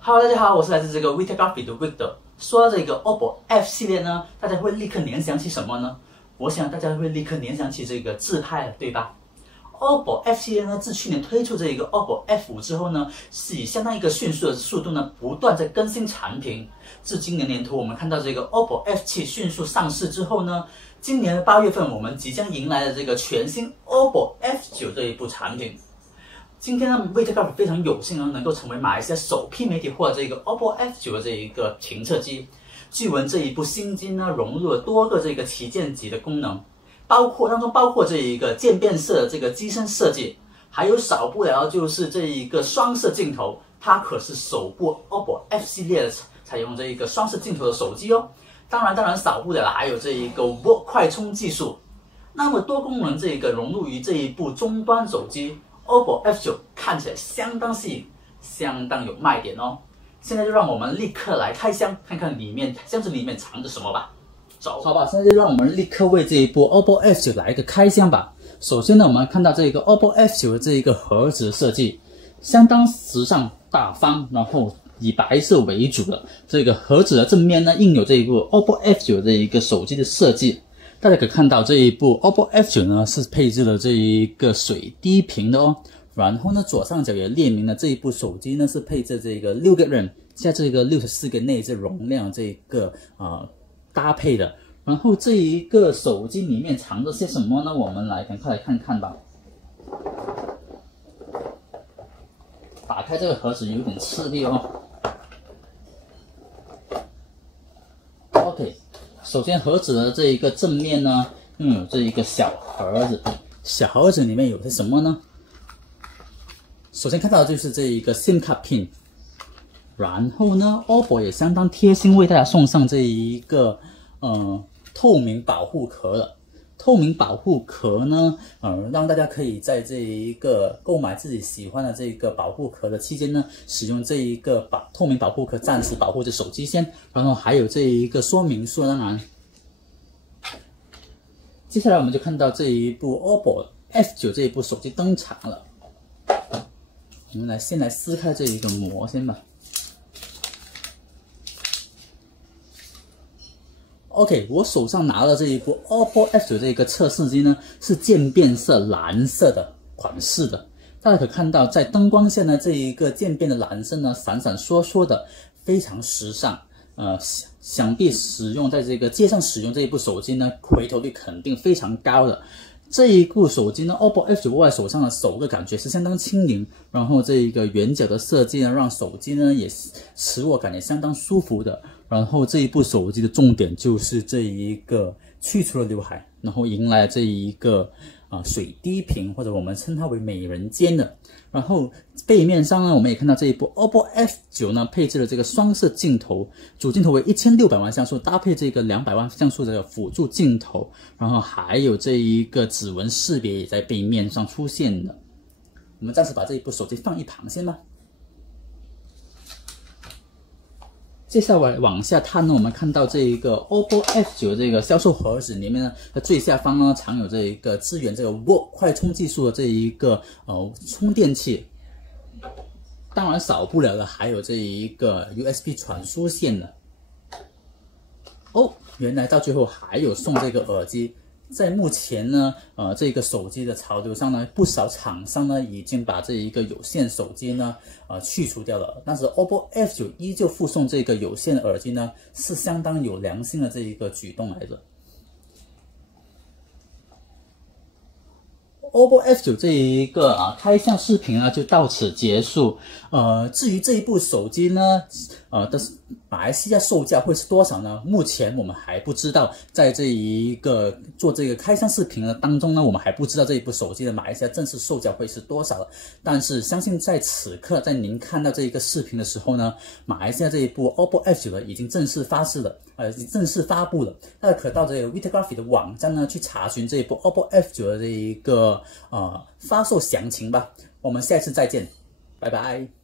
Hello， 大家好，我是来自这个 Vitagraphy 的 Victor。说到这个 OPPO F 系列呢，大家会立刻联想起什么呢？我想大家会立刻联想起这个自拍，对吧？OPPO F 系列呢，自去年推出这个 OPPO F5之后呢，是以相当一个迅速的速度呢，不断在更新产品。至今年年头，我们看到这个 OPPO F7 迅速上市之后呢，今年8月份我们即将迎来了这个全新 OPPO F9这一部产品。今天呢，Vitagraphy 非常有幸能够成为马来西亚首批媒体获得这个 OPPO F9的这一个评测机。据闻这一部新机呢，融入了多个这个旗舰级的功能，包括这一个渐变色的这个机身设计，还有少不了就是这一个双摄镜头，它可是首部 OPPO F 系列的采用这一个双摄镜头的手机哦。当然少不了还有这一个 VOOC 快充技术。那么多功能这一个融入于这一部终端手机。OPPO F9 看起来相当吸引，相当有卖点哦。现在就让我们立刻来开箱，看看箱子里面藏着什么吧。走，好吧，现在就让我们立刻为这一部 OPPO F9 来一个开箱吧。首先呢，我们看到这个 OPPO F9 的这一个盒子设计，相当时尚大方，然后以白色为主的这个盒子的正面呢，印有这一部 OPPO F9 的一个手机的设计。大家可以看到这一部 OPPO F9 呢是配置了这一个水滴屏的哦，然后呢左上角也列明了这一部手机呢是配置这个6GB RAM 加这个64GB内置容量这个搭配的。然后这一个手机里面藏着些什么呢？我们赶快来看看吧。打开这个盒子有点吃力哦。OK。首先，盒子的这一个正面呢，有这一个小盒子。小盒子里面有些什么呢？首先看到的就是这一个 SIM 卡 pin， 然后呢 ，OPPO 也相当贴心为大家送上这一个透明保护壳了。透明保护壳呢，让大家可以在这一个购买自己喜欢的这个保护壳的期间呢，使用这一个透明保护壳暂时保护着手机先，然后还有这一个说明书。当然，接下来我们就看到这一部 OPPO F9 这一部手机登场了。我们先来撕开这一个膜先吧。OK， 我手上拿的这一部 OPPO F9 这个测试机呢，是渐变色蓝色的款式的。大家可看到，在灯光下呢，这一个渐变的蓝色呢，闪闪烁烁的，非常时尚。想必在这个街上使用这一部手机呢，回头率肯定非常高的。这一部手机呢 ，OPPO F9 握在手上的手的感觉是相当轻盈，然后这一个圆角的设计呢，让手机呢也持握感也相当舒服的。然后这一部手机的重点就是这一个去除了刘海，然后迎来这一个水滴屏，或者我们称它为美人尖的。然后背面上呢，我们也看到这一部 OPPO F9 呢配置了这个双摄镜头，主镜头为1600万像素，搭配这个200万像素的辅助镜头，然后还有这一个指纹识别也在背面上出现了。我们暂时把这一部手机放一旁先吧。接下来往下看呢，我们看到这一个 OPPO F9 这个销售盒子里面呢，在最下方呢藏有这一个支援这个 VOOC 快充技术的这一个充电器。当然少不了的还有这一个 USB 传输线的。原来到最后还有送这个耳机。在目前呢，这个手机的潮流上呢，不少厂商呢已经把这一个有线手机呢，去除掉了。但是 OPPO F9 依旧附送这个有线耳机呢，是相当有良心的这一个举动来的。OPPO F9 这一个开箱视频呢就到此结束。至于这一部手机呢，的马来西亚售价会是多少呢？目前我们还不知道。在这一个做这个开箱视频的当中呢，我们还不知道这一部手机的马来西亚正式售价会是多少了。但是相信在此刻，在您看到这一个视频的时候呢，马来西亚这一部 OPPO F9 呢已经正式发布了。大家可到这个 Vitagraphy 的网站呢去查询这一部 OPPO F9 的这一个发售详情吧。我们下次再见，拜拜。